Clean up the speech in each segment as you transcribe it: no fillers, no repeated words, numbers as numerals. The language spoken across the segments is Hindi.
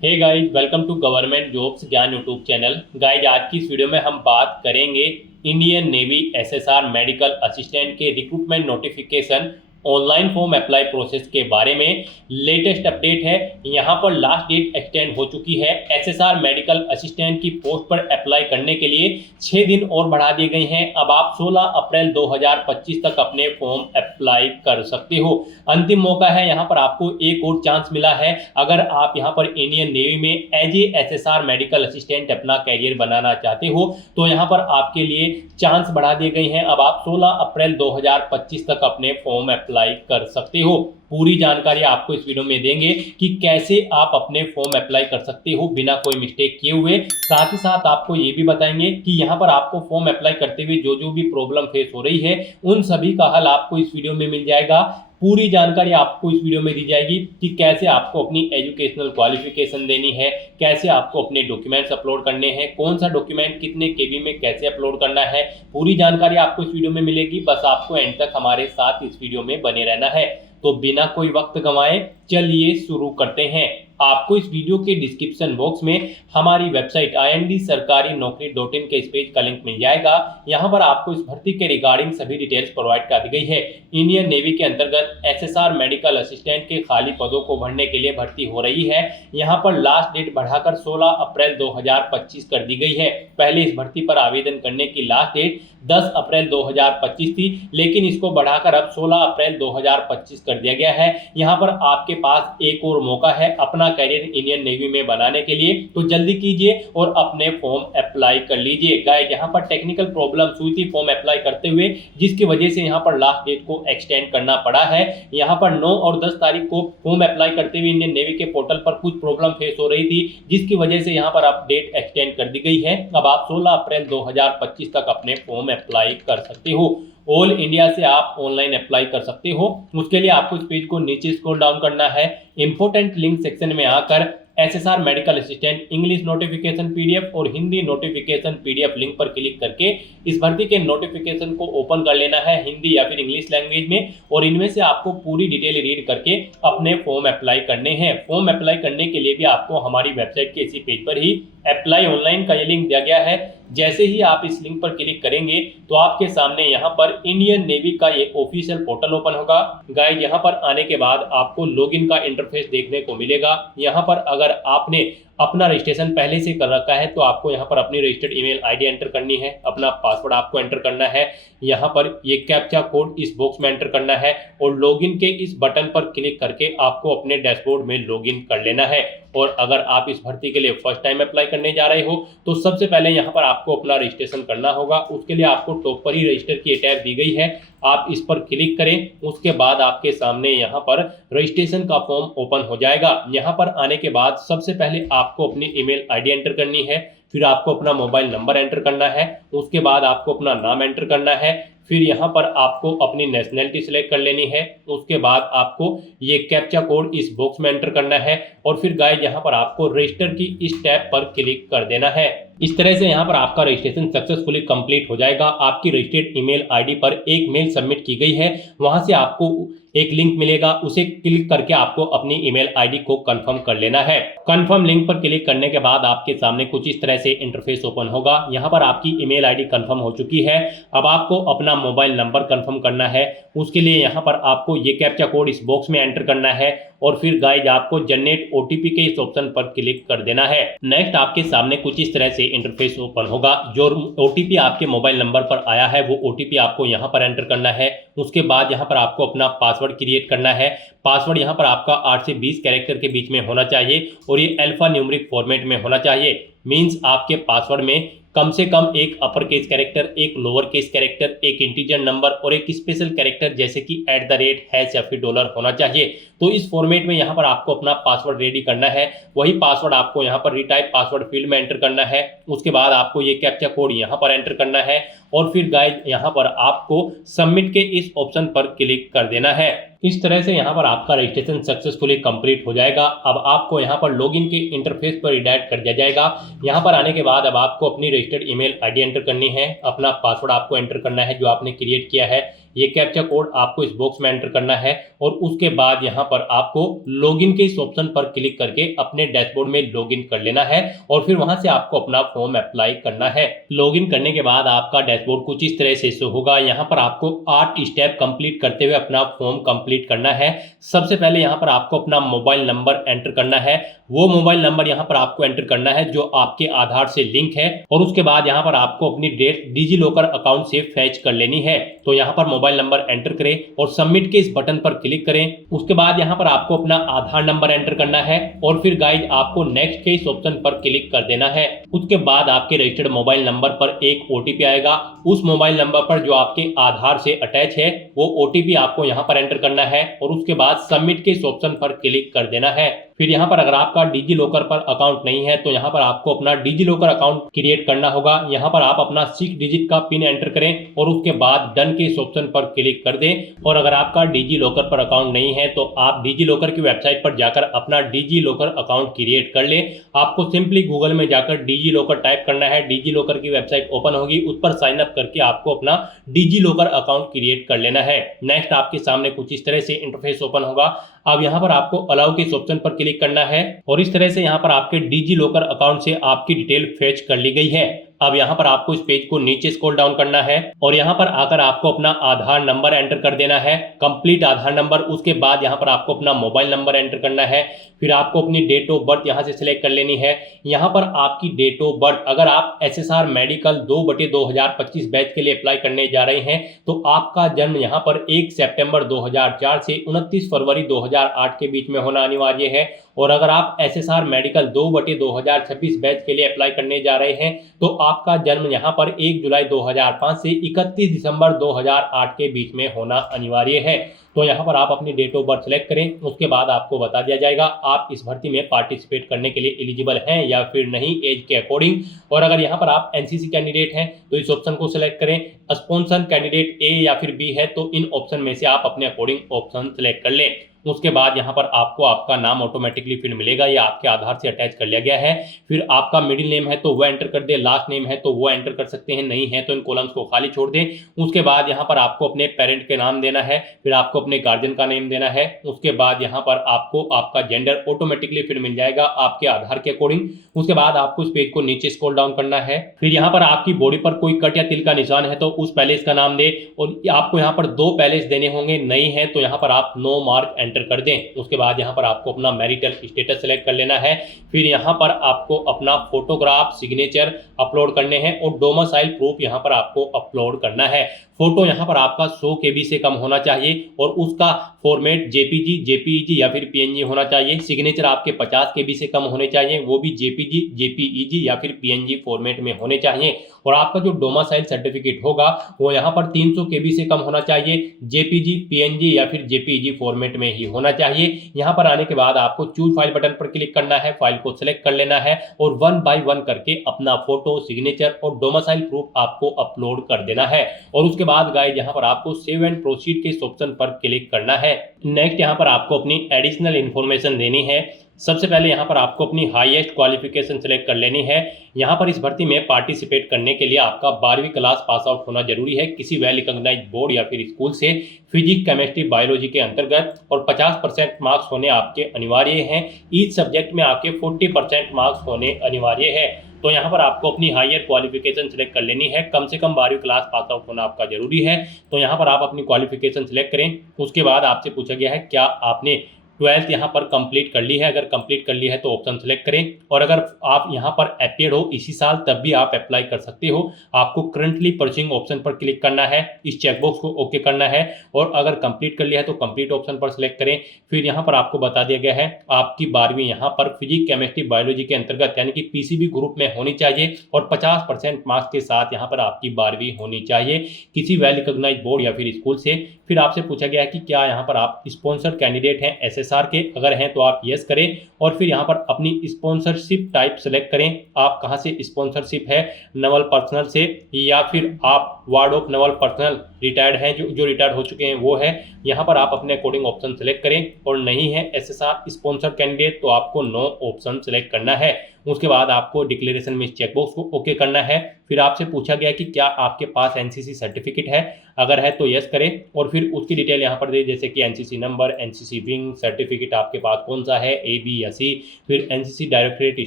Hey guys, welcome to government jobs Gyan YouTube channel. Guys, आज की इस वीडियो में हम बात करेंगे Indian Navy SSR medical assistant के recruitment notification online form apply process के बारे में। लेटेस्ट अपडेट है, यहाँ पर लास्ट डेट एक्सटेंड हो चुकी है। एसएसआर मेडिकल असिस्टेंट की पोस्ट पर अप्लाई करने के लिए 6 दिन और बढ़ा दिए गए हैं। अब आप 16 अप्रैल 2025 तक अपने फॉर्म अप्लाई कर सकते हो। अंतिम मौका है, यहाँ पर आपको एक और चांस मिला है। अगर आप यहाँ पर इंडियन नेवी में as a SSR medical assistant अपना कैरियर बनाना चाहते हो तो यहाँ पर आपके लिए चांस बढ़ा दिए गए हैं। अब आप 16 अप्रैल 2025 तक अपने फॉर्म अप्लाई कर सकते हो। पूरी जानकारी आपको इस वीडियो में देंगे कि कैसे आप अपने फॉर्म अप्लाई कर सकते हो बिना कोई मिस्टेक किए हुए। साथ ही साथ आपको ये भी बताएंगे कि यहाँ पर आपको फॉर्म अप्लाई करते हुए जो जो भी प्रॉब्लम फेस हो रही है उन सभी का हल आपको इस वीडियो में मिल जाएगा। पूरी जानकारी आपको इस वीडियो में दी जाएगी कि कैसे आपको अपनी एजुकेशनल क्वालिफिकेशन देनी है, कैसे आपको अपने डॉक्यूमेंट्स अपलोड करने हैं, कौन सा डॉक्यूमेंट कितने केबी में कैसे अपलोड करना है। पूरी जानकारी आपको इस वीडियो में मिलेगी। बस आपको एंड तक हमारे साथ इस वीडियो में बने रहना है। तो बिना कोई वक्त गंवाए चलिए शुरू करते हैं। आपको इस वीडियो के डिस्क्रिप्शन बॉक्स में हमारी वेबसाइट IND-sarkari-naukri.in के इस पेज का लिंक मिल जाएगा। यहाँ पर आपको इस भर्ती के रिगार्डिंग सभी डिटेल्स प्रोवाइड कर दी गई है। इंडियन नेवी के अंतर्गत एसएसआर मेडिकल असिस्टेंट के खाली पदों को भरने के लिए भर्ती हो रही है। यहाँ पर लास्ट डेट बढ़ाकर 16 अप्रैल 2025 कर दी गई है। पहले इस भर्ती पर आवेदन करने की लास्ट डेट 10 अप्रैल 2025 थी, लेकिन इसको बढ़ाकर अब 16 अप्रैल 2025 कर दिया गया है। यहाँ पर आपके पास एक और मौका है अपना कैरियर इंडियन नेवी में बनाने के लिए, तो जल्दी कीजिए और अपने फॉर्म अप्लाई कर लीजिए। गाइस, यहाँ पर टेक्निकल प्रॉब्लम्स हुई थी फॉर्म अप्लाई करते हुए, जिसकी वजह से यहाँ पर लास्ट डेट को एक्सटेंड करना पड़ा है। यहाँ पर 9 और 10 तारीख को फॉर्म अप्लाई करते हुए इंडियन नेवी के पोर्टल पर कुछ प्रॉब्लम फेस हो रही थी, जिसकी वजह से यहाँ पर अब डेट एक्सटेंड कर दी गई है। अब आप 16 अप्रैल 2025 तक अपने फॉर्म अप्लाई कर सकते हो। ऑल इंडिया से आप ऑनलाइन अप्लाई कर सकते हो। उसके लिए आपको इस पेज को नीचे स्क्रॉल डाउन करना है। इंपोर्टेंट लिंक सेक्शन में आकर SSR medical assistant English notification PDF और हिंदी नोटिफिकेशन पीडीएफ लिंक पर क्लिक करके इस भर्ती के नोटिफिकेशन को ओपन कर लेना है हिंदी या फिर इंग्लिश लैंग्वेज में, और इनमें से आपको पूरी डिटेल रीड करके अपने फॉर्म अप्लाई करने हैं। फॉर्म अप्लाई करने के लिए भी आपको हमारी वेबसाइट के इसी पेज पर ही अप्लाई ऑनलाइन का ये लिंक दिया गया है। जैसे ही आप इस लिंक पर क्लिक करेंगे तो आपके सामने यहाँ पर इंडियन नेवी का ये ऑफिशियल पोर्टल ओपन होगा। गाइस, यहाँ पर आने के बाद आपको लॉगिन का इंटरफेस देखने को मिलेगा। यहाँ पर अगर आपने अपना रजिस्ट्रेशन पहले से कर रखा है तो आपको यहाँ पर अपनी रजिस्टर्ड ईमेल आईडी एंटर करनी है, अपना पासवर्ड आपको एंटर करना है, यहाँ पर ये कैप्चा कोड इस बॉक्स में एंटर करना है और लॉगिन के इस बटन पर क्लिक करके आपको अपने डैशबोर्ड में लॉगिन कर लेना है। और अगर आप इस भर्ती के लिए फर्स्ट टाइम अप्लाई करने जा रहे हो तो सबसे पहले यहाँ पर आपको अपना रजिस्ट्रेशन करना होगा। उसके लिए आपको टॉप पर ही रजिस्टर की टैब दी गई है, आप इस पर क्लिक करें। उसके बाद आपके सामने यहाँ पर रजिस्ट्रेशन का फॉर्म ओपन हो जाएगा। यहाँ पर आने के बाद सबसे पहले आपको अपनी ईमेल आईडी एंटर करनी है, फिर आपको अपना मोबाइल नंबर एंटर करना है, उसके बाद आपको अपना नाम एंटर करना है, फिर यहाँ पर आपको अपनी नेशनैलिटी सिलेक्ट कर लेनी है, उसके बाद आपको ये कैप्चा कोड इस बॉक्स में एंटर करना है और फिर गाइस यहाँ पर आपको रजिस्टर की इस टैब पर क्लिक कर देना है। इस तरह से यहाँ पर आपका रजिस्ट्रेशन सक्सेसफुली कंप्लीट हो जाएगा। आपकी रजिस्टर्ड ईमेल आईडी पर एक मेल सबमिट की गई है, वहां से आपको एक लिंक मिलेगा, उसे क्लिक करके आपको अपनी ईमेल आईडी को कंफर्म कर लेना है। कंफर्म लिंक पर क्लिक करने के बाद आपके सामने कुछ इस तरह से इंटरफेस ओपन होगा। यहाँ पर आपकी ईमेल आईडी कंफर्म हो चुकी है। अब आपको अपना मोबाइल नंबर कंफर्म करना है। उसके लिए यहाँ पर आपको ये कैप्चा कोड इस बॉक्स में एंटर करना है और फिर गाइस आपको जनरेट ओटीपी के इस ऑप्शन पर क्लिक कर देना है। नेक्स्ट आपके सामने कुछ इस तरह से इंटरफेस ओपन होगा। जो ओटीपी आपके मोबाइल नंबर पर आया है वो ओटीपी आपको यहाँ पर एंटर करना है। उसके बाद यहाँ पर आपको अपना पासवर्ड क्रिएट करना है। पासवर्ड यहाँ पर आपका 8 से 20 कैरेक्टर के बीच में होना चाहिए और ये अल्फा न्यूमेरिक फॉर्मेट में होना चाहिए। मींस आपके पासवर्ड में कम से कम एक अपर केस कैरेक्टर, एक लोअर केस कैरेक्टर, एक इंटीजर नंबर और एक स्पेशल कैरेक्टर जैसे कि @ हैश या फिर डॉलर होना चाहिए। तो इस फॉर्मेट में यहाँ पर आपको अपना पासवर्ड रेडी करना है। वही पासवर्ड आपको यहाँ पर रीटाइप पासवर्ड फील्ड में एंटर करना है। उसके बाद आपको ये कैप्चा कोड यहाँ पर एंटर करना है और फिर गाइस यहाँ पर आपको सबमिट के इस ऑप्शन पर क्लिक कर देना है। इस तरह से यहाँ पर आपका रजिस्ट्रेशन सक्सेसफुली कंप्लीट हो जाएगा। अब आपको यहाँ पर लॉगिन के इंटरफेस पर रिडायरेक्ट कर दिया जाएगा। यहाँ पर आने के बाद अब आपको अपनी रजिस्टर्ड ईमेल आईडी एंटर करनी है, अपना पासवर्ड आपको एंटर करना है जो आपने क्रिएट किया है, ये कैप्चा कोड आपको इस बॉक्स में एंटर करना है और उसके बाद यहाँ पर आपको लॉगिन के इस ऑप्शन पर क्लिक करके अपने डैशबोर्ड में लॉगिन कर लेना है और फिर वहां से आपको अपना फॉर्म अप्लाई करना है। लॉगिन करने के बाद आपका डैशबोर्ड कुछ इस तरह से शो होगा। यहाँ पर आपको 8 स्टेप कंप्लीट करते हुए अपना फॉर्म कंप्लीट करना है। सबसे पहले यहाँ पर आपको अपना मोबाइल नंबर एंटर करना है, वो मोबाइल नंबर यहाँ पर आपको एंटर करना है जो आपके आधार से लिंक है और उसके बाद यहाँ पर आपको अपनी डेट डिजी लॉकर अकाउंट से फैच कर लेनी है। तो यहाँ पर मोबाइल नंबर एंटर करें और सबमिट के इस बटन पर क्लिक करें। उसके बाद यहाँ पर आपको अपना आधार नंबर एंटर करना है और फिर गाइज आपको नेक्स्ट के इस ऑप्शन पर क्लिक कर देना है। उसके बाद आपके रजिस्टर्ड मोबाइल नंबर पर एक ओटीपी आएगा, उस मोबाइल नंबर पर जो आपके आधार से अटैच है वो ओटीपी आपको यहाँ पर एंटर करना है और उसके बाद सबमिट के इस ऑप्शन पर क्लिक कर देना है। फिर यहाँ पर अगर आपका डिजी लॉकर पर अकाउंट नहीं है तो यहाँ पर आपको अपना डिजी लॉकर अकाउंट क्रिएट करना होगा। यहाँ पर आप अपना 6 डिजिट का पिन एंटर करें और उसके बाद डन के इस ऑप्शन पर क्लिक कर दें। और अगर आपका डिजी लॉकर पर अकाउंट नहीं है तो आप डिजी लॉकर की वेबसाइट पर जाकर अपना डिजी लॉकर अकाउंट क्रिएट कर लें। आपको सिंपली गूगल में जाकर डिजी लॉकर टाइप करना है, डिजी लॉकर की वेबसाइट ओपन होगी, उस पर साइन अप करके आपको अपना डिजी लॉकर अकाउंट क्रिएट कर लेना है। नेक्स्ट आपके सामने कुछ इस तरह से इंटरफेस ओपन होगा। अब यहाँ पर आपको अलाउ के इस ऑप्शन पर क्लिक करना है और इस तरह से यहाँ पर आपके डिजी लॉकर अकाउंट से आपकी डिटेल फेच कर ली गई है। अब यहाँ पर आपको इस पेज को नीचे स्क्रॉल डाउन करना है और यहाँ पर आकर आपको अपना आधार नंबर एंटर कर देना है, कंप्लीट आधार नंबर। उसके बाद यहाँ पर आपको अपना मोबाइल नंबर एंटर करना है, फिर आपको अपनी डेट ऑफ बर्थ यहाँ से सिलेक्ट कर लेनी है। यहाँ पर आपकी डेट ऑफ बर्थ, अगर आप एसएसआर मेडिकल 2/2025 बैच के लिए अप्लाई करने जा रहे हैं तो आपका जन्म यहाँ पर 1 सितंबर 2004 से 29 फरवरी 2008 के बीच में होना अनिवार्य है। और अगर आप एसएसआर मेडिकल 2/2026 बैच के लिए अप्लाई करने जा रहे हैं तो आपका जन्म यहाँ पर 1 जुलाई 2005 से 31 दिसंबर 2008 के बीच में होना अनिवार्य है। तो यहाँ पर आप अपनी डेट ऑफ बर्थ सेलेक्ट करें, उसके बाद आपको बता दिया जाएगा आप इस भर्ती में पार्टिसिपेट करने के लिए एलिजिबल हैं या फिर नहीं एज के अकॉर्डिंग। और अगर यहाँ पर आप एनसीसी कैंडिडेट हैं तो इस ऑप्शन को सिलेक्ट करें, स्पॉन्सर कैंडिडेट ए या फिर बी है तो इन ऑप्शन में से आप अपने अकॉर्डिंग ऑप्शन सेलेक्ट कर लें। उसके बाद यहाँ पर आपको आपका नाम ऑटोमेटिकली फिर मिलेगा, या आपके आधार से अटैच कर लिया गया है। फिर आपका मिडिल नेम है तो वो एंटर कर दे, लास्ट नेम है तो वो एंटर कर सकते हैं, नहीं है तो इन कॉलम्स को खाली छोड़ दें। उसके बाद यहाँ पर आपको अपने पेरेंट के नाम देना है, फिर आपको अपने गार्जियन का नेम देना है। उसके बाद यहाँ पर आपको आपका जेंडर ऑटोमेटिकली फिर मिल जाएगा आपके आधार के अकॉर्डिंग। उसके बाद आपको इस पेज को नीचे स्क्रॉल डाउन करना है, फिर यहाँ पर आपकी बॉडी पर कोई कट या तिल का निशान है तो उस पैलेस का नाम दे और आपको यहाँ पर 2 पैलेस देने होंगे, नहीं है तो यहाँ पर आप नो मार्क एंटर कर दें। उसके बाद यहाँ पर आपको अपना मैरिटल स्टेटस सेलेक्ट कर लेना है, फिर यहाँ पर आपको अपना फोटोग्राफ सिग्नेचर अपलोड करने हैं और डोमिसाइल प्रूफ यहाँ पर आपको अपलोड करना है। फोटो यहाँ पर आपका 100 KB से कम होना चाहिए और उसका फॉर्मेट जेपीजी, जेपीईजी या फिर पीएनजी होना चाहिए। सिग्नेचर आपके 50 KB से कम होने चाहिए, वो भी जेपीजी, जेपीईजी या फिर पीएनजी फॉर्मेट में होने चाहिए। और आपका जो डोमिसाइल सर्टिफिकेट होगा वो यहाँ पर 300 KB से कम होना चाहिए, जेपीजी, पीएनजी या फिर जेपीईजी फॉर्मेट में ही होना चाहिए। यहाँ पर आने के बाद आपको चूज फाइल बटन पर क्लिक करना है, फाइल को सिलेक्ट कर लेना है और 1 बाय 1 करके अपना फोटो, सिग्नेचर और डोमिसाइल प्रूफ आपको अपलोड कर देना है। और उसके बाद गाइस यहाँ पर आपको सेव एंड प्रोसीड के इस ऑप्शन पर क्लिक करना है। नेक्स्ट यहाँ पर आपको अपनी एडिशनल इन्फॉर्मेशन देनी है। सबसे पहले यहाँ पर आपको अपनी हाईएस्ट क्वालिफिकेशन सेलेक्ट कर लेनी है। यहाँ पर इस भर्ती में पार्टिसिपेट करने के लिए आपका 12वीं क्लास पास आउट होना जरूरी है किसी वेल रिकॉग्नाइज्ड बोर्ड या फिर स्कूल से, फिजिक्स, केमिस्ट्री, बायोलॉजी के अंतर्गत, और 50% मार्क्स होने आपके अनिवार्य हैं। ईच सब्जेक्ट में आपके 40% मार्क्स होने अनिवार्य है। तो यहाँ पर आपको अपनी हायर क्वालिफिकेशन सेलेक्ट कर लेनी है, कम से कम 12वीं क्लास पास आउट होना आपका जरूरी है। तो यहाँ पर आप अपनी क्वालिफिकेशन सेलेक्ट करें। उसके बाद आपसे पूछा गया है क्या आपने 12th यहाँ पर कंप्लीट कर ली है, अगर कंप्लीट कर ली है तो ऑप्शन सेलेक्ट करें। और अगर आप यहाँ पर अपीयर हो इसी साल तब भी आप अप्लाई कर सकते हो। आपको करंटली परस्यूइंग ऑप्शन पर क्लिक करना है, इस चेकबॉक्स को ओके करना है और अगर कंप्लीट कर लिया है तो कंप्लीट ऑप्शन पर सिलेक्ट करें। फिर यहाँ पर आपको बता दिया गया है आपकी 12वीं यहाँ पर फिजिक्स, केमिस्ट्री, बायोलॉजी के अंतर्गत यानी कि पीसीबी ग्रुप में होनी चाहिए और 50% मार्क्स के साथ यहाँ पर आपकी 12वीं होनी चाहिए किसी वेल रिकॉग्नाइज्ड बोर्ड या फिर स्कूल से। फिर आपसे पूछा गया है कि क्या यहाँ पर आप स्पॉन्सर्ड कैंडिडेट हैं एसएसआर SSR के अगर हैं तो आप यस करें और फिर यहाँ पर अपनी स्पॉन्सरशिप टाइप सेलेक्ट करें। आप कहाँ से स्पॉन्सरशिप है, नवल पर्सनल से या फिर आप ward of Naval personal retired हैं, जो रिटायर्ड हो चुके हैं वो है। यहाँ पर आप अपने अकॉर्डिंग ऑप्शन सेलेक्ट करें और नहीं है SSR स्पॉन्सर कैंडिडेट तो आपको नो ऑप्शन सेलेक्ट करना है। उसके बाद आपको डिक्लेरेशन में इस चेकबॉक्स को ओके करना है। फिर आपसे पूछा गया कि क्या आपके पास एनसीसी सर्टिफिकेट है, अगर है तो यस करें और फिर उसकी डिटेल यहाँ पर दे, जैसे कि NCC number, NCC wing, certificate आपके पास कौन सा है, ए बी या सी। फिर एनसीसी डायरेक्टरेट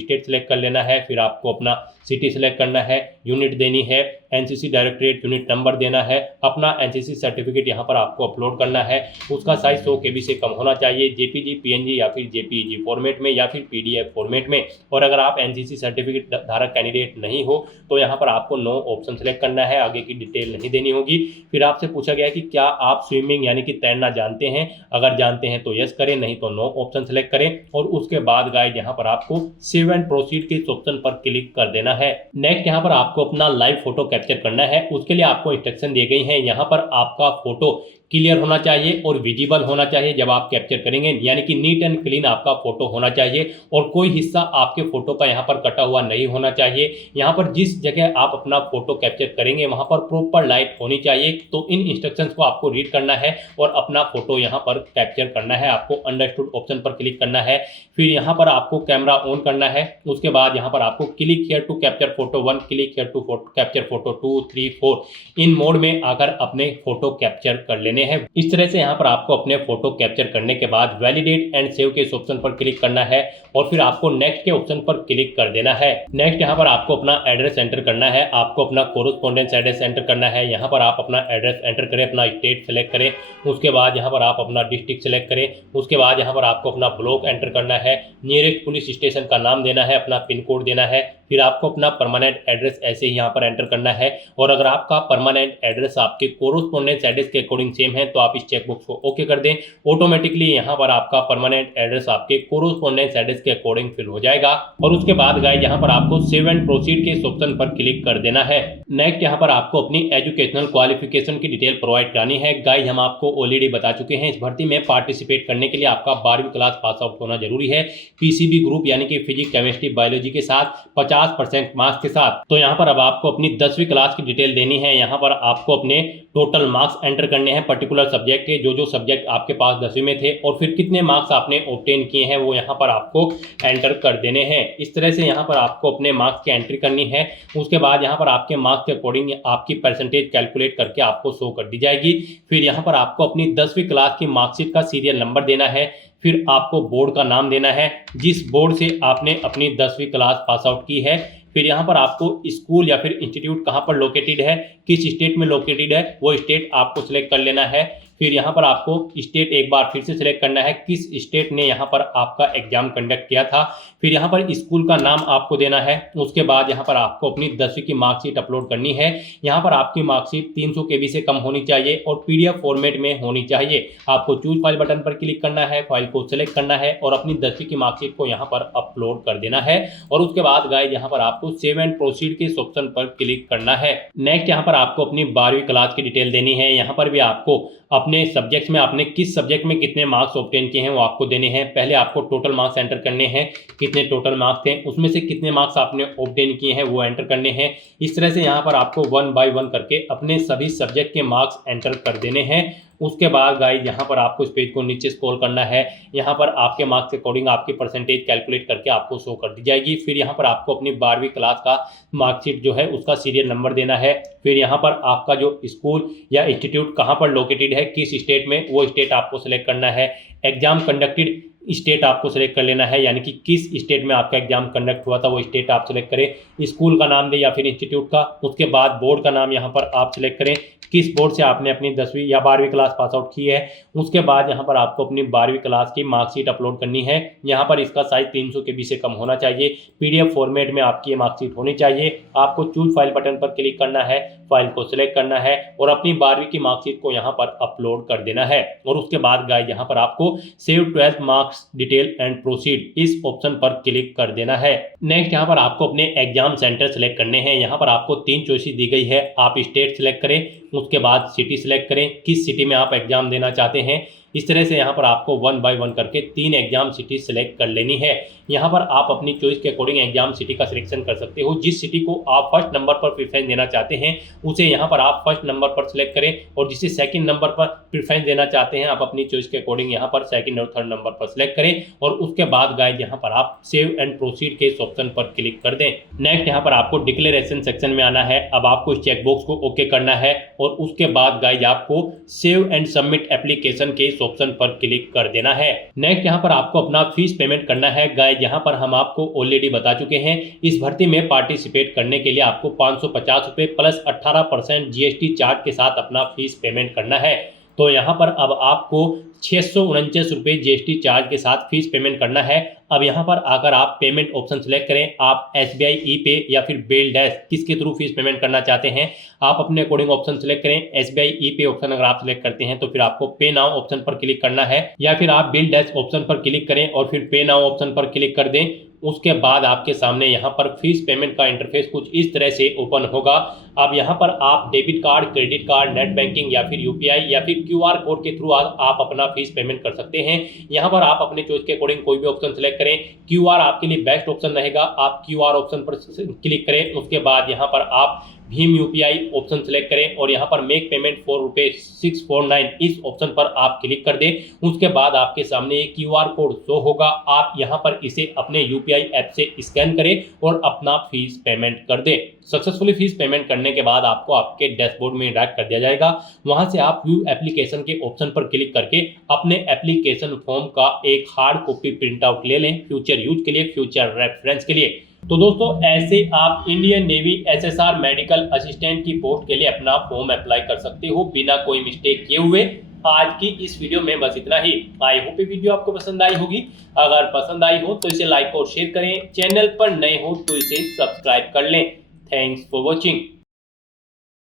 स्टेट सेलेक्ट कर लेना है। फिर आपको अपना सिटी सेलेक्ट करना है, यूनिट देनी है, एनसीसी डायरेक्टरेट यूनिट नंबर देना है, अपना एनसीसी सर्टिफिकेट यहाँ पर आपको अपलोड करना है। उसका साइज 100 KB से कम होना चाहिए, जेपीजी, पीएनजी या फिर जेपीईजी फॉर्मेट में या फिर पीडीएफ फॉर्मेट में। और अगर आप एनसीसी सर्टिफिकेट धारक कैंडिडेट नहीं हो तो यहाँ पर आपको नो ऑप्शन सेलेक्ट करना है, आगे की डिटेल नहीं देनी होगी। फिर आपसे पूछा गया कि क्या आप स्विमिंग यानी कि तैरना जानते हैं, अगर जानते हैं तो यस करें, नहीं तो नो ऑप्शन सेलेक्ट करें। और उसके बाद गाइड यहाँ पर आपको सेव एंड प्रोसीड के ऑप्शन पर क्लिक कर देना है। नेक्स्ट यहाँ पर आपको अपना लाइव फोटो कैप्चर करना है। उसके लिए आपको इंस्ट्रक्शन दी गई है। यहाँ पर आपका फोटो क्लियर होना चाहिए और विजिबल होना चाहिए जब आप कैप्चर करेंगे, यानी कि नीट एंड क्लीन आपका फोटो होना चाहिए और कोई हिस्सा आपके फोटो का यहाँ पर कटा हुआ नहीं होना चाहिए। यहाँ पर जिस जगह आप अपना फोटो कैप्चर करेंगे वहाँ पर प्रॉपर लाइट होनी चाहिए। तो इन इंस्ट्रक्शंस को आपको रीड करना है और अपना फोटो यहाँ पर कैप्चर करना है। आपको अंडरस्टूड ऑप्शन पर क्लिक करना है। फिर यहाँ पर आपको कैमरा ऑन करना है। उसके बाद यहाँ पर आपको click here to capture photo 1, click here to capture photo 2, 3, 4 इन मोड में आकर अपने फोटो कैप्चर कर लेने हैं। इस तरह से यहाँ पर आपको अपने फोटो कैप्चर करने के बाद वैलिडेट एंड सेव के इस ऑप्शन पर क्लिक करना है और फिर आपको नेक्स्ट के ऑप्शन पर क्लिक कर देना है। नेक्स्ट यहाँ पर आपको अपना एड्रेस एंटर करना है, आपको अपना कोरेस्पोंडेंस एड्रेस एंटर करना है। यहाँ पर आप अपना एड्रेस एंटर करें, अपना स्टेट सेलेक्ट करें। उसके बाद यहाँ पर आप अपना डिस्ट्रिक्ट सेलेक्ट करें। उसके बाद यहाँ पर आपको अपना ब्लॉक एंटर करना है, नियरेस्ट पुलिस स्टेशन का नाम देना है, अपना पिन कोड देना है। फिर आपको अपना परमानेंट एड्रेस ऐसे ही यहाँ पर एंटर करना है। और अगर आपका परमानेंट एड्रेस आपके कोरेस्पोंडेंस एड्रेस के अकॉर्डिंग सेम है तो आप इस चेकबॉक्स को ओके कर दें। ऑटोमेटिकली यहाँ पर आपका परमानेंट एड्रेस आपके कोरेस्पोंडेंस एड्रेस के अकॉर्डिंग फिल हो जाएगा। और उसके बाद गाइस यहाँ पर आपको सेव एंड प्रोसीड के इस ऑप्शन पर क्लिक कर देना है। नेक्स्ट यहाँ पर आपको अपनी एजुकेशनल क्वालिफिकेशन की डिटेल प्रोवाइड करानी है। गाइस हम आपको ऑलरेडी बता चुके हैं, इस भर्ती में पार्टिसिपेट करने के लिए आपका 12वीं क्लास पास आउट होना जरूरी है, पीसीबी ग्रुप यानी कि फिजिक्स, केमिस्ट्री, बायोलॉजी के साथ 50% मार्क्स के साथ। तो यहाँ पर अब आपको अपनी 10वीं क्लास की डिटेल देनी है। यहाँ पर आपको अपने टोटल मार्क्स एंटर करने हैं पर्टिकुलर सब्जेक्ट के, जो सब्जेक्ट आपके पास 10वीं में थे, और फिर कितने मार्क्स आपने ऑब्टेन किए हैं वो यहाँ पर आपको एंटर कर देने हैं। इस तरह से यहाँ पर आपको अपने मार्क्स की एंट्री करनी है। उसके बाद यहाँ पर आपके मार्क्स के अकॉर्डिंग आपकी परसेंटेज कैलकुलेट करके आपको शो कर दी जाएगी। फिर यहाँ पर आपको अपनी 10वीं क्लास की मार्कशीट का सीरियल नंबर देना है। फिर आपको बोर्ड का नाम देना है, जिस बोर्ड से आपने अपनी 10वीं क्लास पास आउट की है। फिर यहाँ पर आपको स्कूल या फिर इंस्टीट्यूट कहाँ पर लोकेटेड है, किस स्टेट में लोकेटेड है, वो स्टेट आपको सिलेक्ट कर लेना है। फिर यहाँ पर आपको स्टेट एक बार फिर से सिलेक्ट करना है, किस स्टेट ने यहाँ पर आपका एग्जाम कंडक्ट किया था। फिर यहाँ पर स्कूल का नाम आपको देना है। उसके बाद यहाँ पर आपको अपनी 10वीं की मार्कशीट अपलोड करनी है। यहाँ पर आपकी मार्कशीट 300 KB से कम होनी चाहिए और PDF फॉर्मेट में होनी चाहिए। आपको चूज फाइल बटन पर क्लिक करना है, फाइल को सिलेक्ट करना है और अपनी 10वीं की मार्कशीट को यहाँ पर अपलोड कर देना है। और उसके बाद गाइस यहाँ पर आपको सेव एंड प्रोसीड के ऑप्शन पर क्लिक करना है। नेक्स्ट यहाँ पर आपको अपनी 12वीं क्लास की डिटेल देनी है। यहाँ पर भी आपको अपने सब्जेक्ट्स में आपने किस सब्जेक्ट में कितने मार्क्स ऑब्टेन किए हैं वो आपको देने हैं। पहले आपको टोटल मार्क्स एंटर करने हैं, कितने टोटल मार्क्स थे, उसमें से कितने मार्क्स आपने ऑब्टेन किए हैं वो एंटर करने हैं। इस तरह से यहाँ पर आपको 1 बाय 1 करके अपने सभी सब्जेक्ट के मार्क्स एंटर कर देने हैं। उसके बाद गाइस यहाँ पर आपको इस पेज को नीचे स्क्रॉल करना है। यहाँ पर आपके मार्क्स के अकॉर्डिंग आपकी परसेंटेज कैलकुलेट करके आपको शो कर दी जाएगी। फिर यहाँ पर आपको अपनी 12वीं क्लास का मार्कशीट जो है उसका सीरियल नंबर देना है। फिर यहाँ पर आपका जो स्कूल या इंस्टीट्यूट कहाँ पर लोकेटेड है, किस स्टेट में, वो स्टेट आपको सिलेक्ट करना है। एग्जाम कंडक्टेड स्टेट आपको सेलेक्ट कर लेना है, यानी कि किस स्टेट में आपका एग्जाम कंडक्ट हुआ था वो स्टेट आप सेलेक्ट करें। स्कूल का नाम दे या फिर इंस्टीट्यूट का। उसके बाद बोर्ड का नाम यहाँ पर आप सेलेक्ट करें, किस बोर्ड से आपने अपनी 10वीं या 12वीं क्लास पास आउट की है। उसके बाद यहाँ पर आपको अपनी 12वीं क्लास की मार्कशीट अपलोड करनी है। यहाँ पर इसका साइज 300 KB से कम होना चाहिए, PDF फॉर्मेट में आपकी ये मार्कशीट होनी चाहिए। आपको चूज फाइल बटन पर क्लिक करना है, फाइल को सिलेक्ट करना है और अपनी 12वीं की मार्कशीट को यहाँ पर अपलोड कर देना है। और उसके बाद गाइस यहाँ पर आपको save 12 marks detail and proceed इस ऑप्शन पर क्लिक कर देना है। नेक्स्ट यहाँ पर आपको अपने एग्जाम सेंटर सेलेक्ट करने हैं। यहाँ पर आपको 3 चॉइसेस दी गई है। आप स्टेट सेलेक्ट करें, उसके बाद सिटी सेलेक्ट करें, किस सिटी में आप एग्जाम देना चाहते हैं। इस तरह से यहाँ पर आपको 1 बाय 1 करके 3 एग्जाम सिटी सेलेक्ट कर लेनी है। यहाँ पर आप अपनी चॉइस के अकॉर्डिंग एग्जाम सिटी का सिलेक्शन कर सकते हो। जिस सिटी को आप फर्स्ट नंबर पर प्रेफरेंस देना चाहते हैं उसे यहाँ पर आप फर्स्ट नंबर पर सिलेक्ट करें, और जिसे सेकंड नंबर पर प्रेफरेंस देना चाहते हैं आप अपनी चॉइस के अकॉर्डिंग यहाँ पर सेकंड और थर्ड नंबर पर सिलेक्ट करें, और उसके बाद गाइस यहाँ पर आप सेव एंड प्रोसीड के इस ऑप्शन पर क्लिक कर दें। नेक्स्ट यहाँ पर आपको डिक्लेरेशन सेक्शन में आना है। अब आपको इस चेकबॉक्स को ओके करना है, और उसके बाद गाइस आपको सेव एंड सबमिट एप्लीकेशन के इस ऑप्शन पर क्लिक कर देना है। नेक्स्ट यहाँ पर आपको अपना फीस पेमेंट करना है। गाइस यहाँ पर हम आपको ऑलरेडी बता चुके हैं, इस भर्ती में पार्टिसिपेट करने के लिए आपको 550 रुपये प्लस 18% GST चार्ज के साथ अपना फीस पेमेंट करना है। तो यहाँ पर अब आपको 649 रुपये GST चार्ज के साथ फीस पेमेंट करना है। अब यहाँ पर आकर आप पेमेंट ऑप्शन सेलेक्ट करें, आप SBI ई-पे या फिर बिल डैश किसके थ्रू फीस पेमेंट करना चाहते हैं आप अपने अकॉर्डिंग ऑप्शन सेलेक्ट करें। SBI ई-पे ऑप्शन अगर आप सेलेक्ट करते हैं तो फिर आपको पे नाउ ऑप्शन पर क्लिक करना है, या फिर आप बिल डैश ऑप्शन पर क्लिक करें और फिर पे नाउ ऑप्शन पर क्लिक कर दें। उसके बाद आपके सामने यहाँ पर फीस पेमेंट का इंटरफेस कुछ इस तरह से ओपन होगा। अब यहाँ पर आप debit card, credit card, net banking या फिर UPI या फिर QR कोड के थ्रू आप अपना फीस पेमेंट कर सकते हैं। यहाँ पर आप अपने चॉइस के अकॉर्डिंग कोई भी ऑप्शन सेलेक्ट करें। QR आपके लिए बेस्ट ऑप्शन रहेगा, आप QR ऑप्शन पर क्लिक करें। उसके बाद यहाँ पर आप भीम UPI ऑप्शन सेलेक्ट करें और यहाँ पर मेक पेमेंट ₹4,649 इस ऑप्शन पर आप क्लिक कर दें। उसके बाद आपके सामने एक QR कोड शो होगा, आप यहाँ पर इसे अपने UPI ऐप से स्कैन करें और अपना फीस पेमेंट कर दें। सक्सेसफुली फीस पेमेंट करने के बाद आपको आपके डैशबोर्ड में डायरेक्ट कर दिया जाएगा। वहां से आप व्यू एप्लीकेशन के ऑप्शन पर क्लिक करके अपने एप्लीकेशन फॉर्म का एक हार्ड कॉपी प्रिंट आउट ले लें, फ्यूचर यूज के लिए, फ्यूचर रेफरेंस के लिए। तो दोस्तों ऐसे आप Indian navy SSR medical assistant की पोस्ट के लिए अपना फॉर्म अप्लाई कर सकते हो बिना कोई मिस्टेक किए हुए। आज की इस वीडियो में बस इतना ही। आई होप ये वीडियो आपको पसंद आई होगी। अगर पसंद आई हो तो इसे लाइक और शेयर करें, चैनल पर नए हो तो इसे सब्सक्राइब कर लें। Thanks for watching.